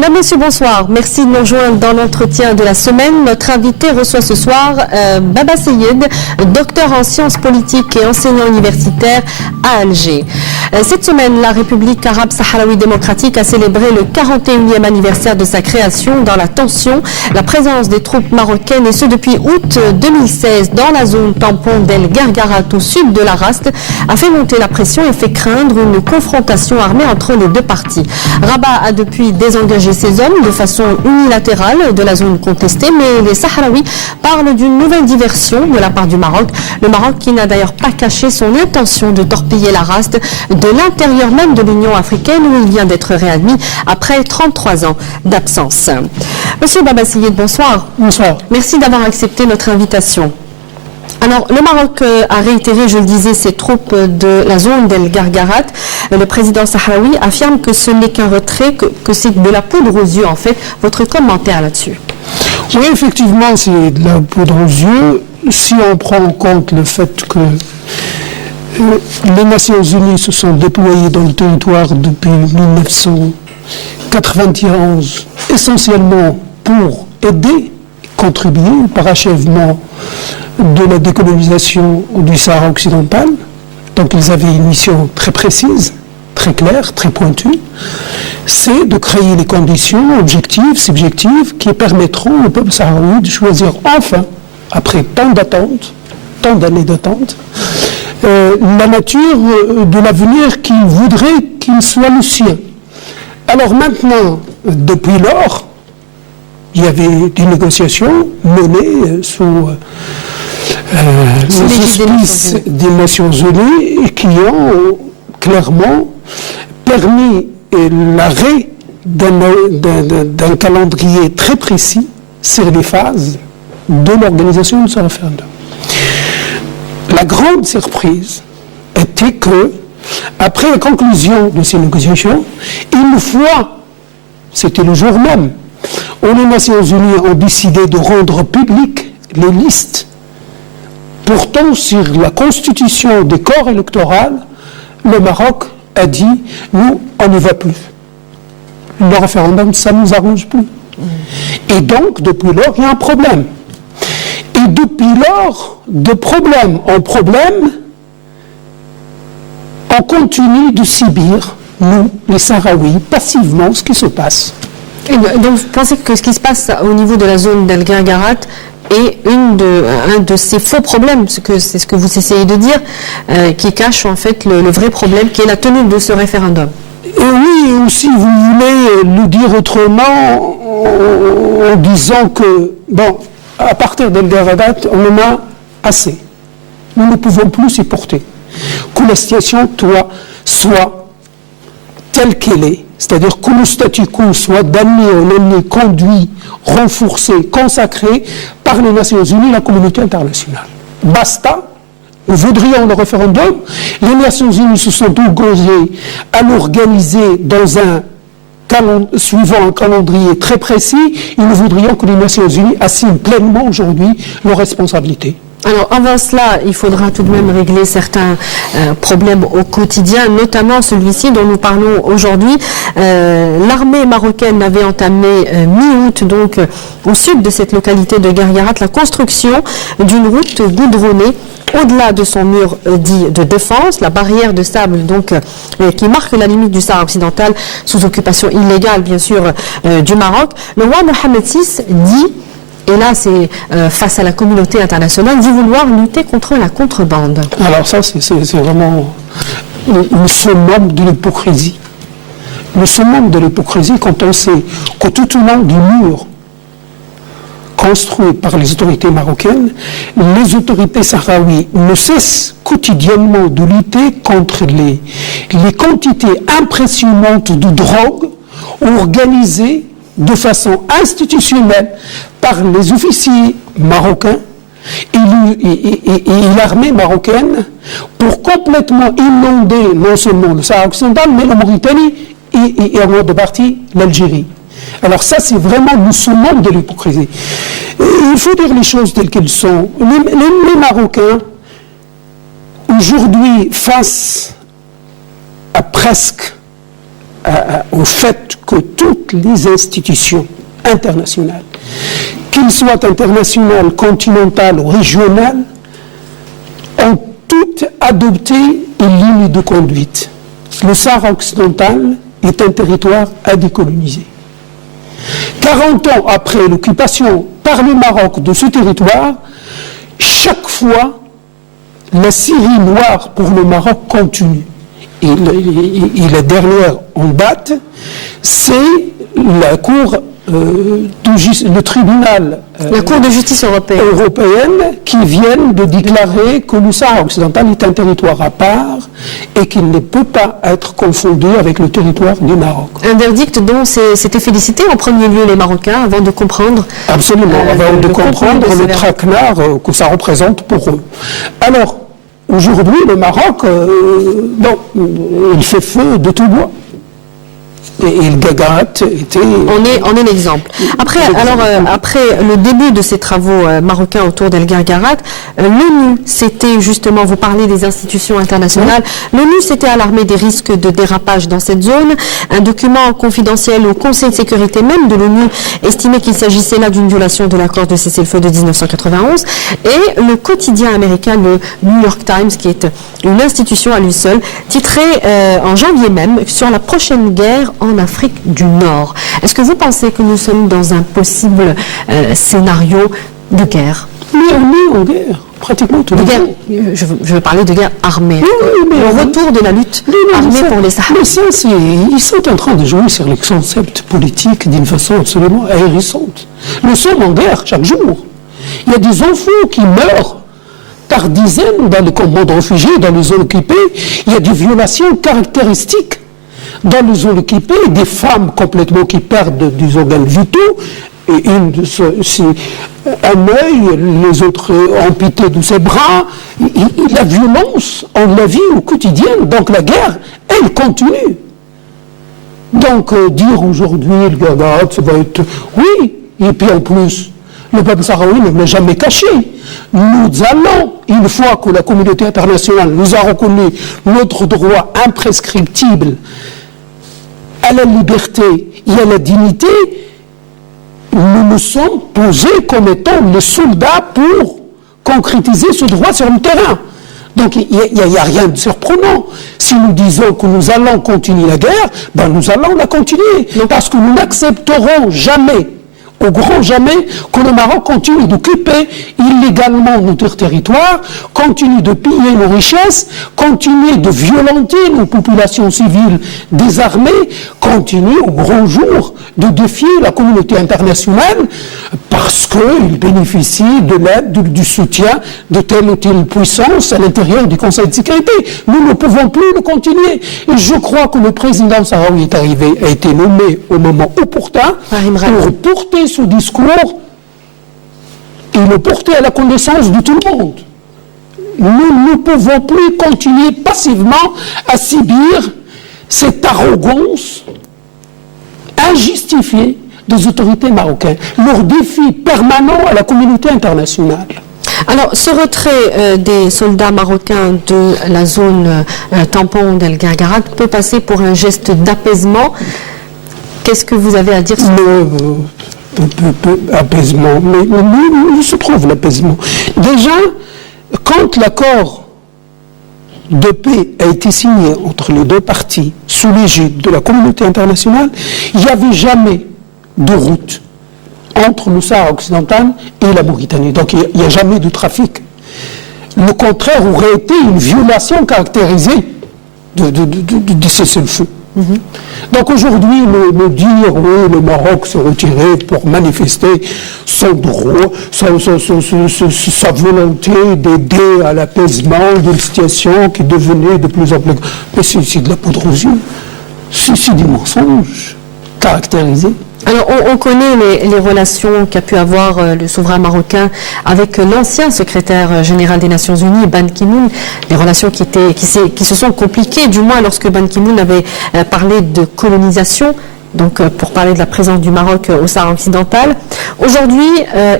Madame, Monsieur, bonsoir. Merci de nous rejoindre dans l'entretien de la semaine. Notre invité reçoit ce soir Baba Seyed, docteur en sciences politiques et enseignant universitaire à Alger. Cette semaine, la République arabe sahraoui démocratique a célébré le 41e anniversaire de sa création dans la tension. La présence des troupes marocaines, et ce depuis août 2016, dans la zone tampon d'El Gargarat au sud de la Rast, a fait monter la pression et fait craindre une confrontation armée entre les deux parties. Rabat a depuis désengagé ses hommes de façon unilatérale de la zone contestée, mais les Sahraouis parlent d'une nouvelle diversion de la part du Maroc. Le Maroc qui n'a d'ailleurs pas caché son intention de torpiller la Rast de l'intérieur même de l'Union africaine où il vient d'être réadmis après 33 ans d'absence. Monsieur Baba Seyed, bonsoir. Bonsoir. Merci d'avoir accepté notre invitation. Alors, le Maroc a réitéré, je le disais, ses troupes de la zone d'El Gargarat. Le président sahraoui affirme que ce n'est qu'un retrait, que c'est de la poudre aux yeux, en fait. Votre commentaire là-dessus? Oui, effectivement, c'est de la poudre aux yeux. Si on prend en compte le fait que les Nations Unies se sont déployées dans le territoire depuis 1991, essentiellement pour aider, contribuer au parachèvement de la décolonisation du Sahara occidental. Donc ils avaient une mission très précise, très claire, très pointue. C'est de créer les conditions objectives, subjectives, qui permettront au peuple sahraoui de choisir enfin, après tant d'attentes, tant d'années d'attente, la nature de l'avenir qu'il voudrait qu'il soit le sien. Alors maintenant, depuis lors, il y avait des négociations menées sous les auspices des Nations Unies qui ont clairement permis l'arrêt d'un calendrier très précis sur les phases de l'organisation de ce référendum. La grande surprise était que, après la conclusion de ces négociations, une fois, c'était le jour même, où les Nations Unies ont décidé de rendre publiques les listes portant sur la constitution des corps électoraux, le Maroc a dit « nous, on n'y va plus. Le référendum, ça ne nous arrange plus. » Et donc, depuis lors, il y a un problème. Et depuis lors, de problème en problème, on continue de subir, nous, les Sahraouis, passivement, ce qui se passe. Et donc, vous pensez que ce qui se passe au niveau de la zone d'El Gargarat est un de ces faux problèmes, c'est ce que vous essayez de dire, qui cache en fait le vrai problème, qui est la tenue de ce référendum? Et oui, ou si vous voulez le dire autrement, en disant que, bon, à partir d'El Gargarat, on en a assez. Nous ne pouvons plus supporter que la situation soit telle qu'elle est, c'est-à-dire que le statu quo soit d'année en année conduit, renforcé, consacré par les Nations Unies et la communauté internationale. Basta, nous voudrions le référendum, les Nations Unies se sont engagées à l'organiser suivant un calendrier très précis, et nous voudrions que les Nations Unies assument pleinement aujourd'hui leurs responsabilités. Alors, avant cela, il faudra tout de même régler certains problèmes au quotidien, notamment celui-ci dont nous parlons aujourd'hui. L'armée marocaine avait entamé mi-août, donc au sud de cette localité de Gargarat, la construction d'une route goudronnée au-delà de son mur dit de défense, la barrière de sable donc qui marque la limite du Sahara occidental sous occupation illégale, bien sûr, du Maroc. Le roi Mohamed VI dit, et là, c'est face à la communauté internationale, dit vouloir lutter contre la contrebande. Alors ça, c'est vraiment le summum de l'hypocrisie. Le summum de l'hypocrisie quand on sait que tout au long du mur construit par les autorités marocaines, les autorités sahraouies ne cessent quotidiennement de lutter contre les quantités impressionnantes de drogue organisées de façon institutionnelle par les officiers marocains et l'armée marocaine pour complètement inonder non seulement le Sahara occidental, mais la Mauritanie et en grande partie l'Algérie. Alors ça, c'est vraiment le summum de l'hypocrisie. Il faut dire les choses telles qu'elles sont. Les Marocains, aujourd'hui, face à presque au fait que toutes les institutions internationales, qu'ils soient internationales, continentales ou régionales, ont toutes adopté une ligne de conduite. Le Sahara occidental est un territoire à décoloniser. 40 ans après l'occupation par le Maroc de ce territoire, chaque fois, la Syrie noire pour le Maroc continue. Et la dernière en date, c'est la Cour le tribunal la Cour de justice européenne qui viennent de déclarer que le Sahara occidental est un territoire à part et qu'il ne peut pas être confondu avec le territoire du Maroc. Un verdict dont s'étaient félicités en premier lieu les Marocains avant de comprendre... Absolument, avant de comprendre le traquenard que ça représente pour eux. Alors, aujourd'hui, le Maroc, il fait feu de tout bois. Et le Gagarat était... On est l'exemple. Après le début de ces travaux marocains autour d'El Gargarat, l'ONU s'était justement, vous parlez des institutions internationales, l'ONU s'était alarmée des risques de dérapage dans cette zone. Un document confidentiel au Conseil de sécurité même de l'ONU estimait qu'il s'agissait là d'une violation de l'accord de cessez-le-feu de 1991. Et le quotidien américain, le New York Times, qui est une institution à lui seul, titrait en janvier même sur la prochaine guerre en Afrique du Nord. Est-ce que vous pensez que nous sommes dans un possible scénario de guerre? Mais on est en guerre, pratiquement tout le temps. Je veux parler de guerre armée. Le retour de la lutte armée pour les Sahara. Mais ça, ils sont en train de jouer sur les concepts politiques d'une façon absolument ahérissante. Nous sommes en guerre chaque jour. Il y a des enfants qui meurent par dizaines dans les camps de réfugiés, dans les zones occupées. Il y a des violations caractéristiques dans les zones occupées, des femmes complètement qui perdent des organes vitaux, et un œil, les autres amputés de ses bras. La violence, on la vit au quotidien. Donc la guerre, elle continue. Donc dire aujourd'hui, le Gagarat, ça va être... Oui, et puis en plus, le peuple sahraoui ne l'a jamais caché. Nous allons, une fois que la communauté internationale nous a reconnu notre droit imprescriptible à la liberté et à la dignité, nous nous sommes posés comme étant les soldats pour concrétiser ce droit sur le terrain. Donc il n'y a rien de surprenant. Si nous disons que nous allons continuer la guerre, nous allons la continuer. Parce que nous n'accepterons jamais, au grand jamais, que le Maroc continue d'occuper illégalement notre territoire, continue de piller nos richesses, continue de violenter nos populations civiles désarmées, continue au grand jour de défier la communauté internationale parce qu'il bénéficie de l'aide, du soutien de telle ou telle puissance à l'intérieur du Conseil de sécurité. Nous ne pouvons plus le continuer. Et je crois que le président sahraoui a été nommé au moment opportun pour porter ce discours et le porter à la connaissance de tout le monde. Nous ne pouvons plus continuer passivement à subir cette arrogance injustifiée des autorités marocaines, leur défi permanent à la communauté internationale. Alors, ce retrait des soldats marocains de la zone tampon d'El Gargarat peut passer pour un geste d'apaisement. Qu'est-ce que vous avez à dire sur apaisement, mais où se trouve l'apaisement? Déjà, quand l'accord de paix a été signé entre les deux parties sous l'égide de la communauté internationale, il n'y avait jamais de route entre le Sahara occidental et la Mauritanie. Donc il n'y a jamais de trafic. Le contraire aurait été une violation caractérisée de cessez-le-feu. Donc aujourd'hui, me dire oui, le Maroc s'est retiré pour manifester son droit, sa volonté d'aider à l'apaisement d'une situation qui devenait de plus en plus... Mais c'est de la poudre aux yeux. C'est des mensonges caractérisés. Alors, on connaît les relations qu'a pu avoir le souverain marocain avec l'ancien secrétaire général des Nations Unies, Ban Ki-moon, des relations qui se sont compliquées, du moins lorsque Ban Ki-moon avait parlé de colonisation. donc pour parler de la présence du Maroc au Sahara occidental. Aujourd'hui,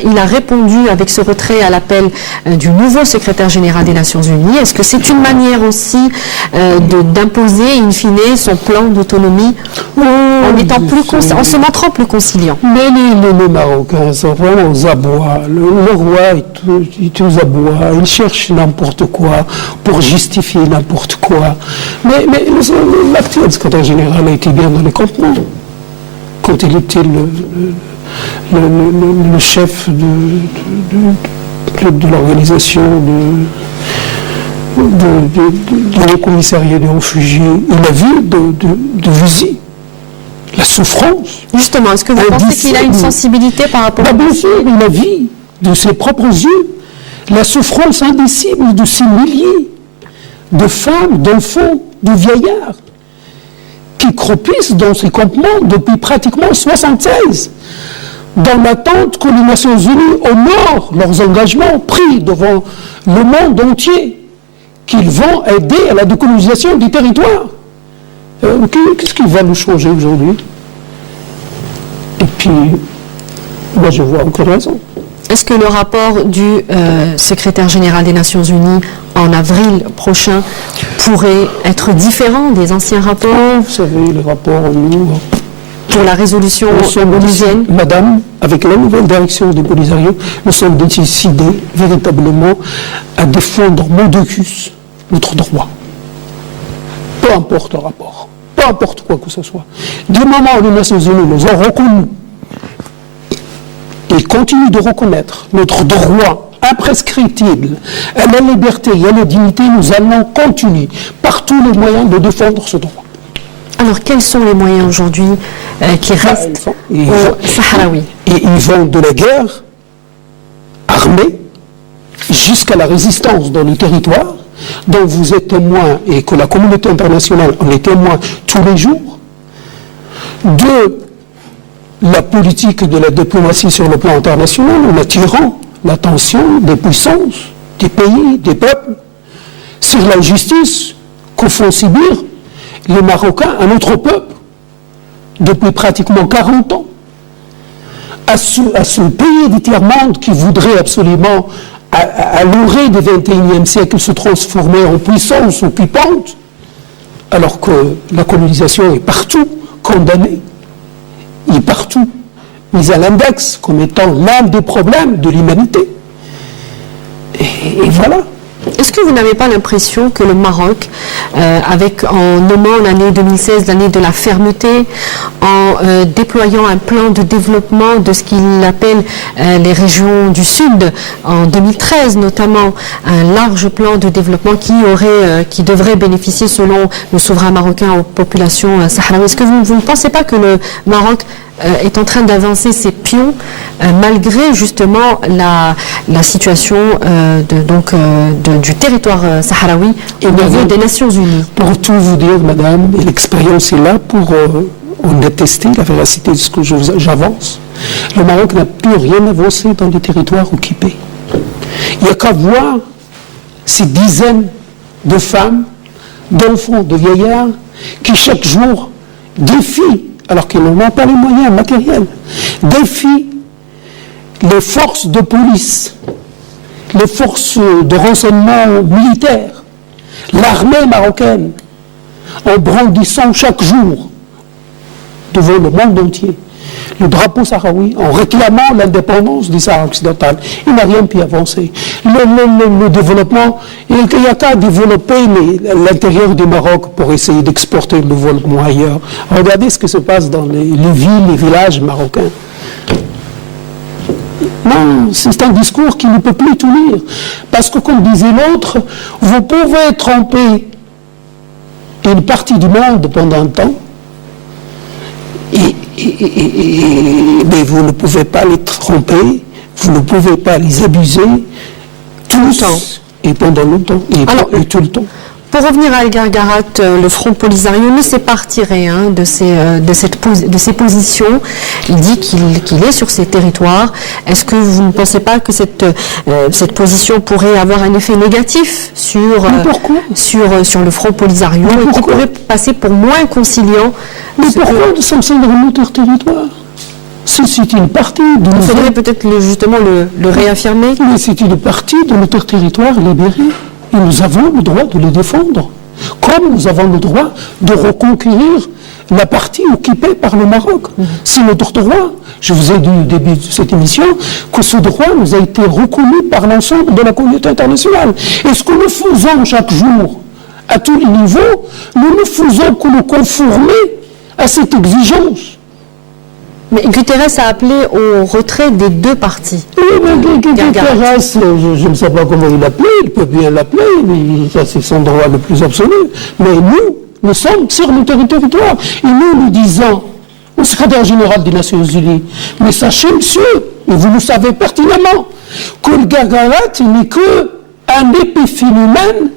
il a répondu avec ce retrait à l'appel du nouveau secrétaire général des Nations Unies. Est-ce que c'est une manière aussi d'imposer, in fine, son plan d'autonomie en se montrant plus conciliant? Mais les Marocains sont vraiment aux abois. Le roi est aux abois. Il cherche n'importe quoi pour justifier n'importe quoi. Mais l'actuel secrétaire général a été bien dans les campements. Quand il était le chef de l'organisation du commissariat des réfugiés, il a vu de visu la souffrance. Justement, est-ce que vous pensez qu'il a une sensibilité par rapport à bien sûr, il a vu de ses propres yeux la souffrance indicible de ces milliers de femmes, d'enfants, de vieillards qui croupissent dans ces campements depuis pratiquement 1976, dans l'attente que les Nations Unies honorent leurs engagements pris devant le monde entier, qu'ils vont aider à la décolonisation du territoire. Qu'est-ce qui va nous changer aujourd'hui? Et puis, moi je vois encore raison. Est-ce que le rapport du secrétaire général des Nations Unies en avril prochain pourrait être différent des anciens rapports? Vous savez, le rapport, nous... Pour la résolution bolivienne? Madame, avec la nouvelle direction du Polisario, nous sommes décidés véritablement à défendre Mondocus, notre droit. Peu importe le rapport, peu importe quoi que ce soit. Du moment où les Nations Unies nous ont reconnus et continuent de reconnaître notre droit imprescriptible à la liberté et à la dignité, nous allons continuer par tous les moyens de défendre ce droit. Alors, quels sont les moyens aujourd'hui qui restent aux Sahraouis? Et ils vont de la guerre armée jusqu'à la résistance dans les territoires, dont vous êtes témoin et que la communauté internationale en est témoin tous les jours, de la politique de la diplomatie sur le plan international en attirant l'attention des puissances, des pays, des peuples, sur l'injustice que font subir les Marocains à notre peuple depuis pratiquement 40 ans, à ce pays du tiers-monde qui voudrait absolument, à l'orée du XXIe siècle, se transformer en puissance occupante, alors que la colonisation est partout condamnée, est partout mise à l'index comme étant l'un des problèmes de l'humanité. Et voilà. Est-ce que vous n'avez pas l'impression que le Maroc, en nommant l'année 2016 l'année de la fermeté, en déployant un plan de développement de ce qu'il appelle les régions du Sud, en 2013 notamment, un large plan de développement qui devrait bénéficier selon le souverain marocain aux populations sahraouies, est-ce que vous ne pensez pas que le Maroc est en train d'avancer ses pions malgré justement la situation du territoire sahraoui au niveau des Nations Unies? Pour tout vous dire, madame, et l'expérience est là pour en attester la véracité de ce que j'avance. Le Maroc n'a plus rien avancé dans les territoires occupés. Il n'y a qu'à voir ces dizaines de femmes, d'enfants, de vieillards qui chaque jour défient, alors qu'ils n'ont pas les moyens matériels, défient les forces de police, les forces de renseignement militaire, l'armée marocaine, en brandissant chaque jour devant le monde entier le drapeau sahraoui, en réclamant l'indépendance du Sahara occidental. Il n'a rien pu avancer. Le développement, il n'y a qu'à développer l'intérieur du Maroc pour essayer d'exporter le développement ailleurs. Regardez ce qui se passe dans les villes, les villages marocains. Non, c'est un discours qui ne peut plus tenir. Parce que, comme disait l'autre, vous pouvez tromper une partie du monde pendant un temps, mais vous ne pouvez pas les tromper, vous ne pouvez pas les abuser tout le temps et pendant longtemps et tout le temps. Pour revenir à El Gargarat, le Front Polisario ne s'est pas retiré de ses positions. Il dit qu'il est sur ces territoires. Est-ce que vous ne pensez pas que cette position pourrait avoir un effet négatif sur le Front Polisario et qui pourrait passer pour moins conciliant? Mais pourquoi nous sommes sur notre territoire? C'est une partie de Il faudrait peut-être justement le réaffirmer. Mais c'est une partie de notre territoire libéré. Et nous avons le droit de le défendre. Comme nous avons le droit de reconquérir la partie occupée par le Maroc. C'est notre droit. Je vous ai dit au début de cette émission que ce droit nous a été reconnu par l'ensemble de la communauté internationale. Et ce que nous faisons chaque jour, à tous les niveaux, nous ne faisons que nous conformer à cette exigence. Mais Guterres a appelé au retrait des deux parties. Oui, mais Guterres, je ne sais pas comment il l'appelait, il peut bien l'appeler, ça c'est son droit le plus absolu. Mais nous sommes sur notre territoire. Et nous disons au secrétaire général des Nations Unies, mais sachez, monsieur, et vous le savez pertinemment, que le Gargarat n'est qu'un épiphénomène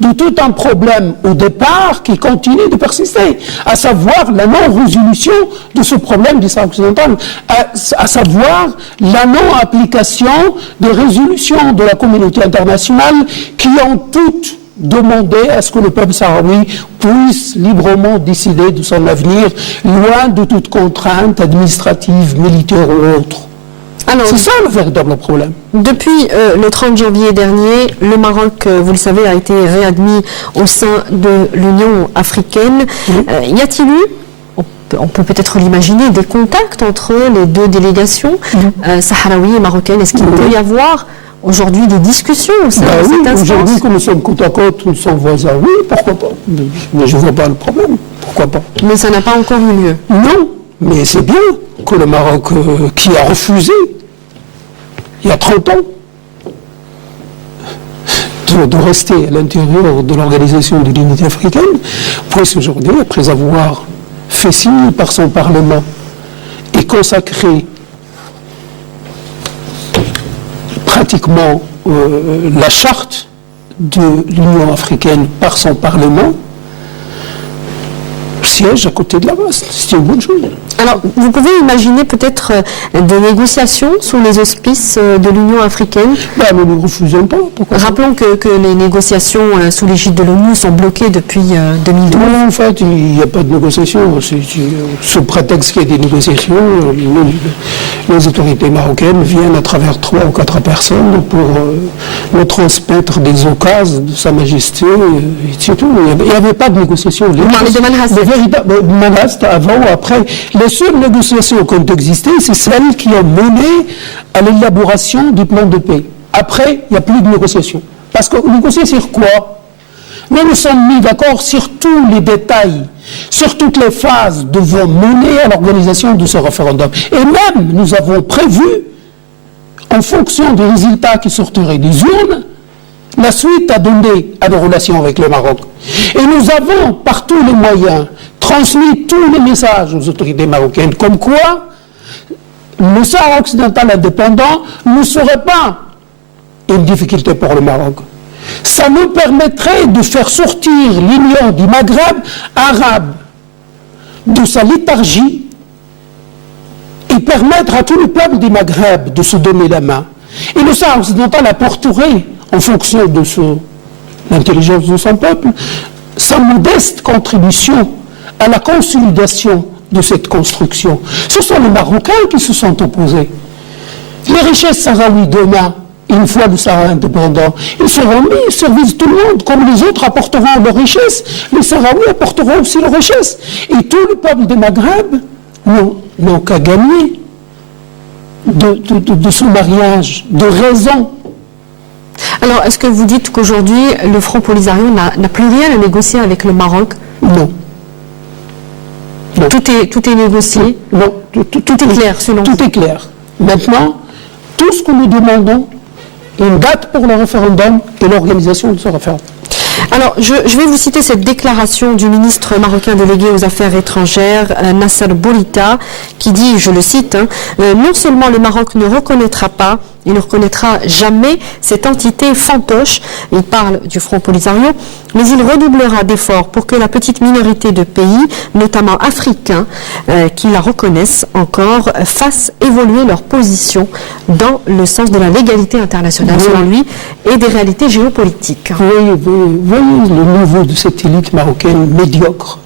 de tout un problème au départ qui continue de persister, à savoir la non-résolution de ce problème du Sahara occidental, à savoir la non-application des résolutions de la communauté internationale qui ont toutes demandé à ce que le peuple sahraoui puisse librement décider de son avenir, loin de toute contrainte administrative, militaire ou autre. C'est ça le véritable problème. Depuis le 30 janvier dernier, le Maroc, vous le savez, a été réadmis au sein de l'Union africaine. Y a-t-il eu, on peut peut-être l'imaginer, des contacts entre les deux délégations sahraouies et marocaines? Est-ce qu'il peut y avoir aujourd'hui des discussions au sein de cette instance? Aujourd'hui, que nous sommes côte à côte, nous sommes voisins, oui, pourquoi pas. Mais je ne vois pas le problème, pourquoi pas. Mais ça n'a pas encore eu lieu. Non, mais c'est bien que le Maroc, qui a refusé, il y a 30 ans, de rester à l'intérieur de l'Organisation de l'Unité africaine, puisse aujourd'hui, après avoir fait signer par son Parlement et consacré pratiquement la charte de l'Union africaine par son Parlement, siège à côté de la base. C'est une bonne chose. Alors, vous pouvez imaginer peut-être des négociations sous les auspices de l'Union africaine? Nous ne refusons pas. Rappelons que les négociations sous l'égide de l'ONU sont bloquées depuis 2012. Non, en fait, il n'y a pas de négociations. Sous prétexte qu'il y a des négociations, les autorités marocaines viennent à travers 3 ou 4 personnes pour nous transmettre des occasions de Sa Majesté. Et c'est tout. Il n'y avait pas de négociations. Vous parlez de Manhasset. Manhasset, avant ou après. Les seules négociations qui ont existé, c'est celles qui ont mené à l'élaboration du plan de paix. Après, il n'y a plus de négociations. Parce que négocier sur quoi? Nous nous sommes mis d'accord sur tous les détails, sur toutes les phases devant mener à l'organisation de ce référendum. Et même, nous avons prévu, en fonction des résultats qui sortiraient des urnes, la suite à donner à nos relations avec le Maroc. Et nous avons, par tous les moyens, transmis tous les messages aux autorités marocaines, comme quoi le Sahara occidental indépendant ne serait pas une difficulté pour le Maroc. Ça nous permettrait de faire sortir l'Union du Maghreb arabe de sa léthargie et permettre à tout le peuple du Maghreb de se donner la main. Et le Sahara occidental apporterait, en fonction de l'intelligence de son peuple, sa modeste contribution à la consolidation de cette construction. Ce sont les Marocains qui se sont opposés. Les richesses sahraouies demain, une fois le Sahara indépendant, ils seront mis au service de tout le monde, comme les autres apporteront leurs richesses, les Sahraouis apporteront aussi leurs richesses. Et tout le peuple des Maghreb n'ont qu'à gagner de ce mariage, de raison. Alors, est-ce que vous dites qu'aujourd'hui, le Front Polisario n'a plus rien à négocier avec le Maroc? Non. Non. Tout est négocié? Non. Tout est clair, selon vous? Tout est clair. Maintenant, tout ce que nous demandons, une date pour le référendum et l'organisation de ce référendum. Alors, je vais vous citer cette déclaration du ministre marocain délégué aux Affaires étrangères, Nasser Bourita, qui dit, je le cite, non seulement le Maroc ne reconnaîtra pas il ne reconnaîtra jamais cette entité fantoche. Il parle du Front Polisario, mais il redoublera d'efforts pour que la petite minorité de pays, notamment africains, qui la reconnaissent encore, fassent évoluer leur position dans le sens de la légalité internationale, selon lui, et des réalités géopolitiques. Voyez le niveau de cette élite marocaine médiocre.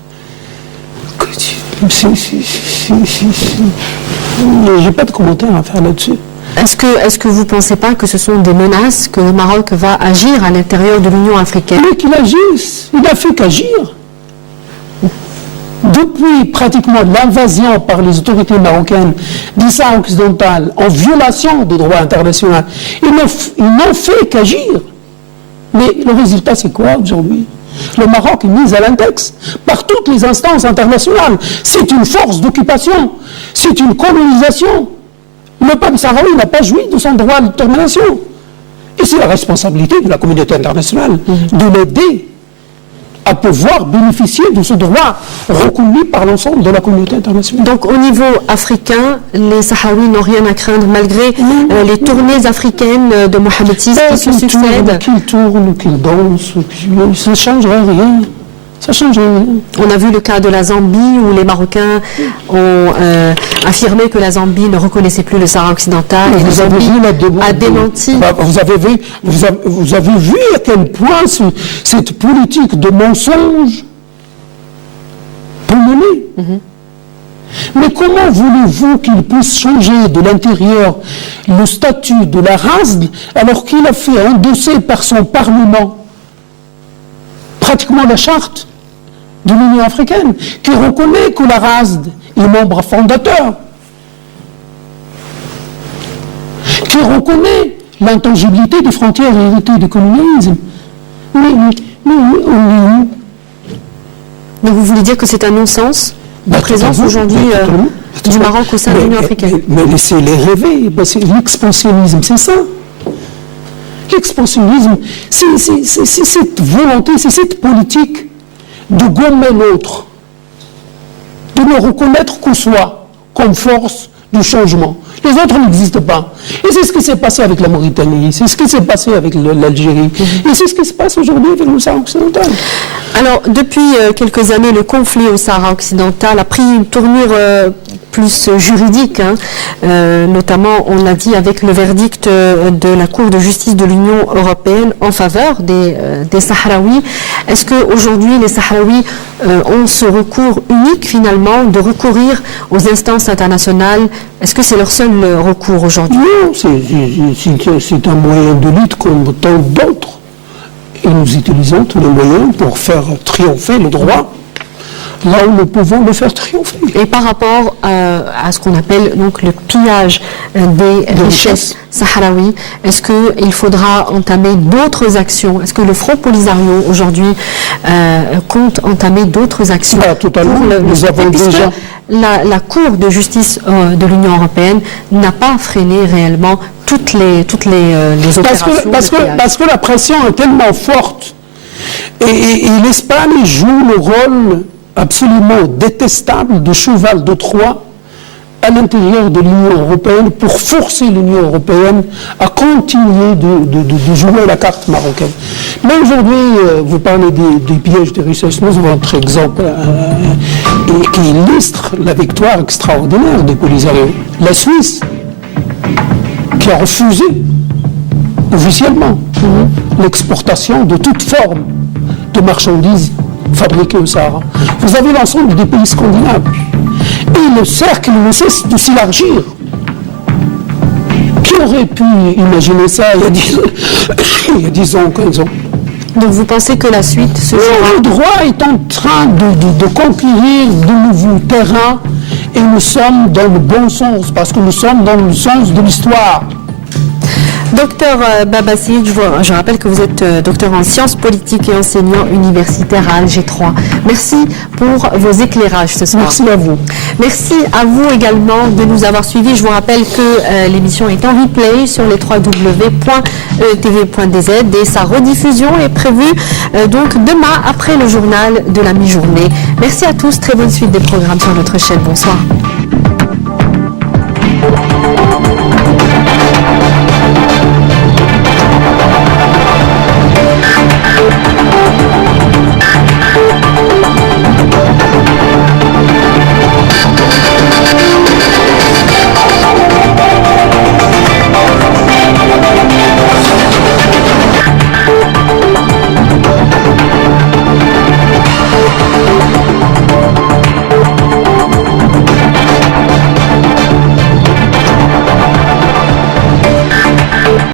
J'ai pas de commentaire à faire là-dessus. Est-ce que vous ne pensez pas que ce sont des menaces que le Maroc va agir à l'intérieur de l'Union africaine? Mais qu'il agisse, il n'a fait qu'agir. Depuis pratiquement l'invasion par les autorités marocaines du Sahara occidental en violation du droit international, ils n'ont fait qu'agir. Mais le résultat, c'est quoi aujourd'hui? Le Maroc est mis à l'index par toutes les instances internationales. C'est une force d'occupation, c'est une colonisation. Le peuple sahraoui n'a pas joui de son droit à la détermination. Et c'est la responsabilité de la communauté internationale de l'aider à pouvoir bénéficier de ce droit reconnu par l'ensemble de la communauté internationale. Donc au niveau africain, les Sahraouis n'ont rien à craindre malgré les tournées africaines de Mohamed VI qui se succèdent. Qu'ils tournent, qu'ils dansent, ça ne changerait rien. Ça change rien. On a vu le cas de la Zambie où les Marocains ont affirmé que la Zambie ne reconnaissait plus le Sahara occidental et la Zambie a démenti. Vous avez vu à quel point cette politique de mensonge peut mener. Mais comment voulez-vous qu'il puisse changer de l'intérieur le statut de la RASD alors qu'il a fait endosser par son Parlement pratiquement la charte de l'Union africaine, qui reconnaît que la RASD est membre fondateur, qui reconnaît l'intangibilité des frontières héritées du colonialisme. Donc vous voulez dire que c'est un non-sens la présence aujourd'hui du Maroc au sein de l'Union africaine? Mais laissez-les rêver, c'est l'expansionnisme, c'est ça. L'expansionnisme, c'est cette volonté, c'est cette politique de gommer l'autre, de ne reconnaître que soi comme force du changement. Les autres n'existent pas. Et c'est ce qui s'est passé avec la Mauritanie, c'est ce qui s'est passé avec l'Algérie, et c'est ce qui se passe aujourd'hui avec le Sahara occidental. Alors, depuis quelques années, le conflit au Sahara occidental a pris une tournure plus juridique, notamment, on l'a dit, avec le verdict de la Cour de justice de l'Union européenne en faveur des Sahraouis. Est-ce qu'aujourd'hui, les Sahraouis ont ce recours unique, finalement, de recourir aux instances internationales? Est-ce que c'est leur seul recours aujourd'hui? Non, c'est un moyen de lutte comme tant d'autres. Et nous utilisons tous les moyens pour faire triompher le droit là où nous pouvons le faire triompher. Et par rapport à ce qu'on appelle donc le pillage des richesses sahraouis, est-ce qu'il faudra entamer d'autres actions? Est-ce que le Front Polisario aujourd'hui compte entamer d'autres actions? Totalement. Nous avons déjà... La Cour de justice de l'Union européenne n'a pas freiné réellement toutes les opérations. Parce que la pression est tellement forte et l'Espagne joue le rôle absolument détestable de cheval de Troie à l'intérieur de l'Union européenne pour forcer l'Union européenne à continuer de jouer la carte marocaine. Mais aujourd'hui, vous parlez des pièges des richesses. Nous avons un autre exemple qui illustre la victoire extraordinaire des Polisario. La Suisse, qui a refusé officiellement l'exportation de toute forme de marchandises fabriquées au Sahara. Vous avez l'ensemble des pays scandinaves. Et le cercle ne cesse de s'élargir. Qui aurait pu imaginer ça il y a 10 ans, 15 ans? Donc vous pensez que la suite se Le droit est en train de conquérir de nouveaux terrains et nous sommes dans le bon sens, parce que nous sommes dans le sens de l'histoire. Docteur Baba Sayed, je rappelle que vous êtes docteur en sciences politiques et enseignant universitaire à Alger 3. Merci pour vos éclairages ce soir. Merci à vous. Merci à vous également de nous avoir suivis. Je vous rappelle que l'émission est en replay sur les www.etv.dz et sa rediffusion est prévue donc demain après le journal de la mi-journée. Merci à tous, très bonne suite des programmes sur notre chaîne. Bonsoir.